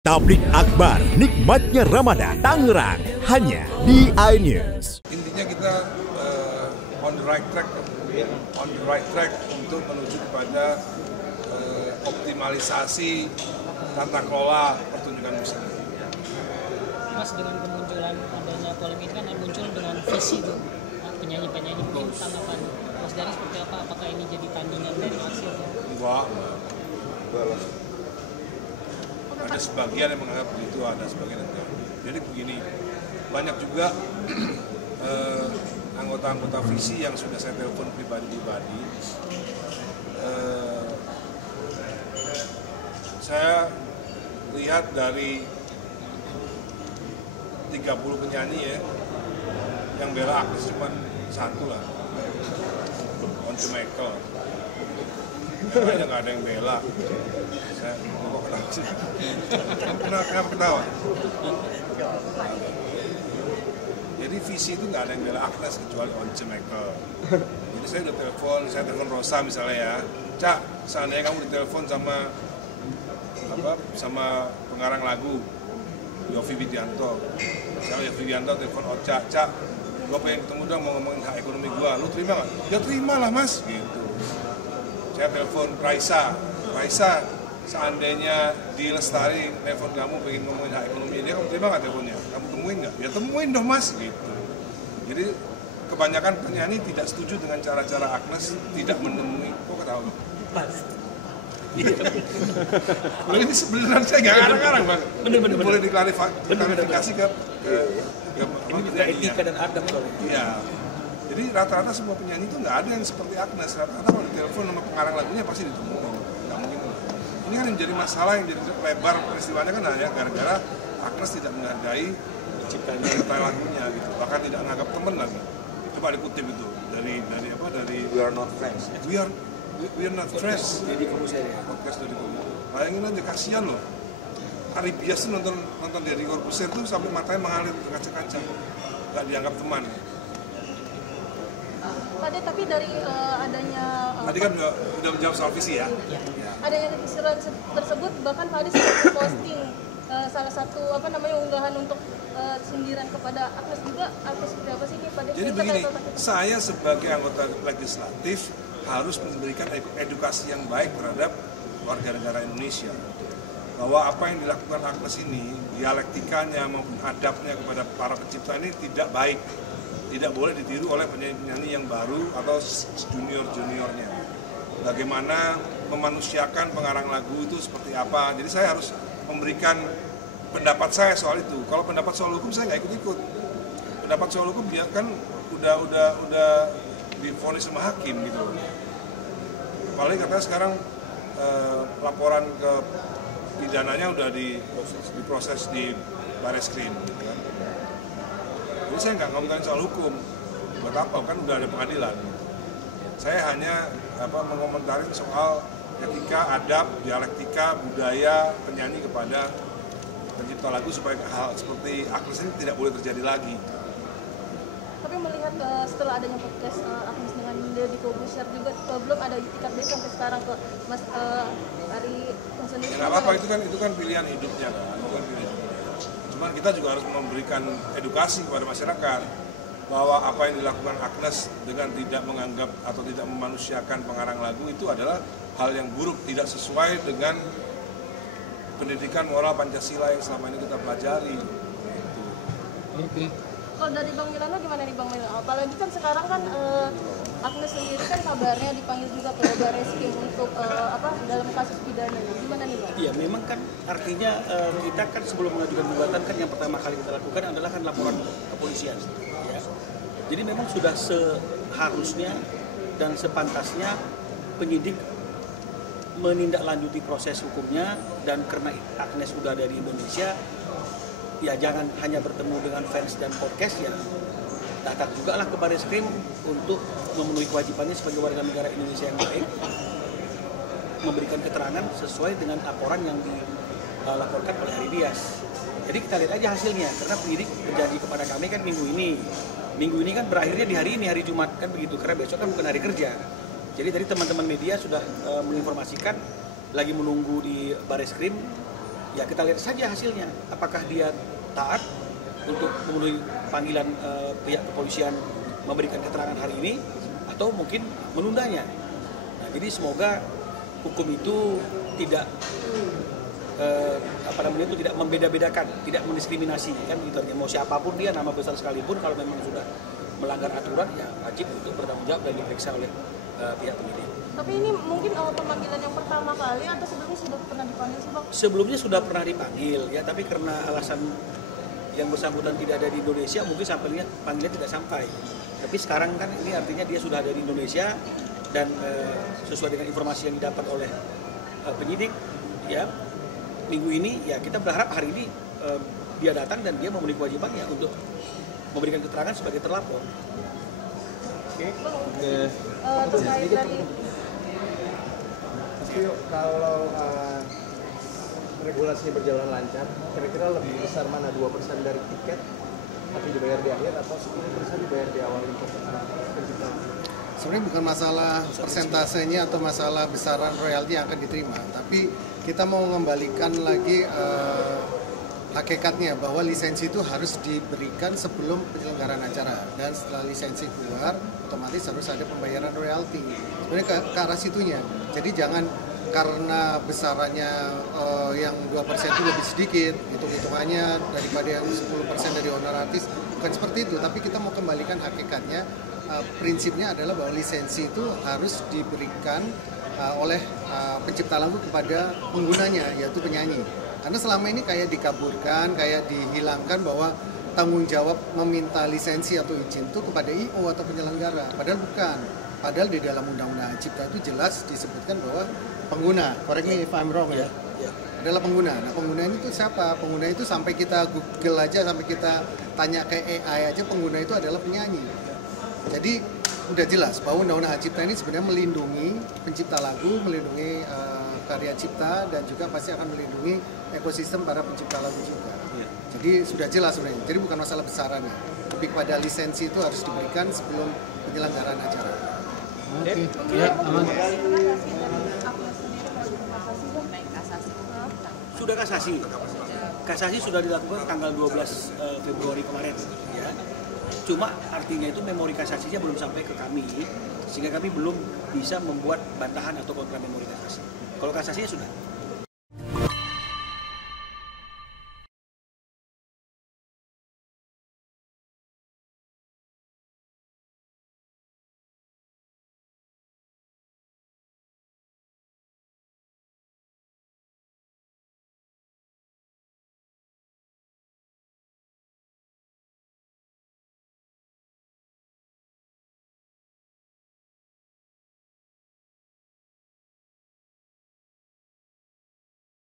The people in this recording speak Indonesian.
Tablik Akbar, nikmatnya Ramadan, Tangerang, hanya di iNews. Intinya kita on the right track untuk menuju kepada optimalisasi tata kelola pertunjukan musik. Mas, dengan kemunculan adanya polemik ini kan muncul dengan visi itu penyanyi-penyanyi, mungkin tanggapan Mas Dari seperti apa? Apakah ini jadi tandingan dari hasil? Enggak. Ada sebagian yang menganggap begitu, ada sebagian yang enggak. Jadi begini, banyak juga anggota-anggota visi yang sudah saya telepon pribadi-pribadi. Saya lihat dari 30 penyanyi ya, yang bela Agnes cuma satu lah, Once Michael. Kayaknya nggak ada yang bela. Saya kok kenapa ketawa? Jadi visi itu nggak ada yang bela Agnes kecuali Once Michael. Jadi saya udah telepon Rosa misalnya ya, Cak, seandainya kamu ditelepon sama pengarang lagu Yovie Widianto, misalnya Yovie Widianto telepon Ocha, Cak, gue pengen ketemu dong mau ngomongin hak ekonomi gue, lu terima nggak? Ya terima lah mas, gitu. Saya telepon Raisa, seandainya di Lestari telepon kamu pengen ngomongin hak ekonomi dia, kamu terima nggak teleponnya? Kamu temuin nggak? Ya temuin dong mas, gitu. Jadi kebanyakan penyanyi tidak setuju dengan cara-cara Agnes tidak menemui. Kok ketawa? Mas. Ini sebenarnya saya nggak ngarang-ngarang bang. Bener. Boleh diklarifikasi ke ini juga etika dan adab soalnya. Iya. Jadi rata-rata semua penyanyi itu nggak ada yang seperti Agnes. Rata-rata kalau ditelepon sama pengarang lagunya pasti ditemukan. Nggak mungkin. Ini kan yang jadi masalah, yang jadi lebar peristiwanya kan hanya gara-gara Agnes tidak menghargai pencipta lagunya gitu. Bahkan tidak menganggap teman lagi. Coba dikutip itu dari We are not friends. We are not friends. Jadi Corbuzier ya. Podcast dari Corbuzier. Bayangin aja, kasihan loh. Ari Bias tuh nonton dari Corbuzier tuh sampai matanya mengalir ke kaca-kaca. Gak dianggap teman. Tapi dari adanya tadi kan udah menjawab soal visi ya. Adanya istilah tersebut bahkan tadi sudah posting salah satu unggahan untuk sindiran kepada Agnes juga. Agnes seperti apa sih ini pada? Jadi begini, saya sebagai anggota legislatif harus memberikan edukasi yang baik terhadap warga negara Indonesia bahwa apa yang dilakukan Agnes ini, dialektikanya maupun adabnya kepada para pencipta ini tidak baik, tidak boleh ditiru oleh penyanyi-penyanyi yang baru atau junior-juniornya. Bagaimana memanusiakan pengarang lagu itu seperti apa, jadi saya harus memberikan pendapat saya soal itu. Kalau pendapat soal hukum saya nggak ikut-ikut. Pendapat soal hukum dia kan udah divonis sama hakim gitu. Apalagi katanya sekarang laporan ke pidananya udah diproses di Bareskrim gitu kan. Jadi saya nggak ngomongin soal hukum. Buat apa? Kan udah ada pengadilan. Saya hanya mengomentari soal etika, adab, dialektika, budaya penyanyi kepada pencipta lagu supaya hal seperti Agnes ini tidak boleh terjadi lagi. Tapi melihat setelah adanya podcast Agnes dengan Deddy Corbuzier juga belum ada itikat baik sampai sekarang ke Mas Ari sendiri. Ya nggak apa-apa, itu kan pilihan hidupnya kan. Cuman kita juga harus memberikan edukasi kepada masyarakat bahwa apa yang dilakukan Agnes dengan tidak menganggap atau tidak memanusiakan pengarang lagu itu adalah hal yang buruk, tidak sesuai dengan pendidikan moral Pancasila yang selama ini kita pelajari. Oke. Kalau dari Bang Milano gimana nih Bang Milano? Apalagi kan sekarang kan Agnes sendiri kan kabarnya dipanggil juga ke Bareskrim untuk dalam kasus pidana. Gimana nih Bang? Iya, memang kan artinya kita kan sebelum mengajukan gugatan kan yang pertama kali kita lakukan adalah kan laporan kepolisian. Ya. Jadi memang sudah seharusnya dan sepantasnya penyidik menindaklanjuti proses hukumnya, dan karena Agnes sudah dari Indonesia, ya jangan hanya bertemu dengan fans dan podcast, ya datang juga lah ke Bareskrim untuk memenuhi kewajibannya sebagai warga negara Indonesia yang baik, memberikan keterangan sesuai dengan laporan yang dilaporkan oleh Ari Bias. Jadi kita lihat aja hasilnya, karena penyidik berjanji kepada kami kan minggu ini kan berakhirnya di hari ini, hari Jumat kan begitu, karena besok kan bukan hari kerja. Jadi tadi teman-teman media sudah menginformasikan lagi menunggu di Bareskrim Ya kita lihat saja hasilnya, apakah dia taat untuk memenuhi panggilan pihak kepolisian memberikan keterangan hari ini atau mungkin menundanya. Nah, jadi semoga hukum itu tidak tidak membeda-bedakan, tidak mendiskriminasi kan gitu. Mau siapapun dia, nama besar sekalipun, kalau memang sudah melanggar aturan ya wajib untuk bertanggung jawab dan diperiksa oleh pihak penyidik. Tapi ini mungkin pemanggilan yang pertama kali atau sebelumnya sudah pernah dipanggil sih Bang? Sebelumnya sudah pernah dipanggil ya, tapi karena alasan yang bersangkutan tidak ada di Indonesia mungkin panggilan tidak sampai. Tapi sekarang kan ini artinya dia sudah ada di Indonesia dan sesuai dengan informasi yang didapat oleh penyidik ya, minggu ini ya kita berharap hari ini dia datang dan dia memenuhi kewajibannya untuk memberikan keterangan sebagai terlapor. Terkait dari kalau regulasinya berjalan lancar, kira-kira lebih besar mana 2% dari tiket tapi dibayar di akhir atau 10% dibayar di awal untuk penciptaan? Sebenarnya bukan masalah persentasenya atau masalah besaran royalti yang akan diterima, tapi kita mau mengembalikan lagi hakikatnya bahwa lisensi itu harus diberikan sebelum penyelenggaraan acara, dan setelah lisensi keluar otomatis harus ada pembayaran royalti. Sebenarnya ke arah situnya. Jadi jangan karena besarannya yang 2% itu lebih sedikit, hitung-hitungannya daripada yang 10% dari honoraris, bukan seperti itu, tapi kita mau kembalikan hakikatnya. Prinsipnya adalah bahwa lisensi itu harus diberikan oleh pencipta lagu kepada penggunanya, yaitu penyanyi. Karena selama ini kayak dikaburkan, kayak dihilangkan bahwa tanggung jawab meminta lisensi atau izin itu kepada I.O. atau penyelenggara. Padahal bukan. Padahal di dalam Undang-Undang Cipta itu jelas disebutkan bahwa pengguna, correct me if I'm wrong ya, adalah pengguna. Nah, pengguna itu siapa? Pengguna itu sampai kita Google aja, sampai kita tanya ke AI aja, pengguna itu adalah penyanyi. Jadi udah jelas bahwa Undang-Undang Cipta ini sebenarnya melindungi pencipta lagu, melindungi karya cipta, dan juga pasti akan melindungi ekosistem para pencipta lagu juga. Jadi sudah jelas sebenarnya. Jadi bukan masalah besarannya. Lebih pada lisensi itu harus diberikan sebelum penyelenggaraan acara. Oke. Ya, aman. Sudah kasasi. Kasasi sudah dilakukan tanggal 12 Februari kemarin ya. Cuma artinya itu memori kasasinya belum sampai ke kami, sehingga kami belum bisa membuat bantahan atau kontra memori kasasi. Kalau kasasinya sudah.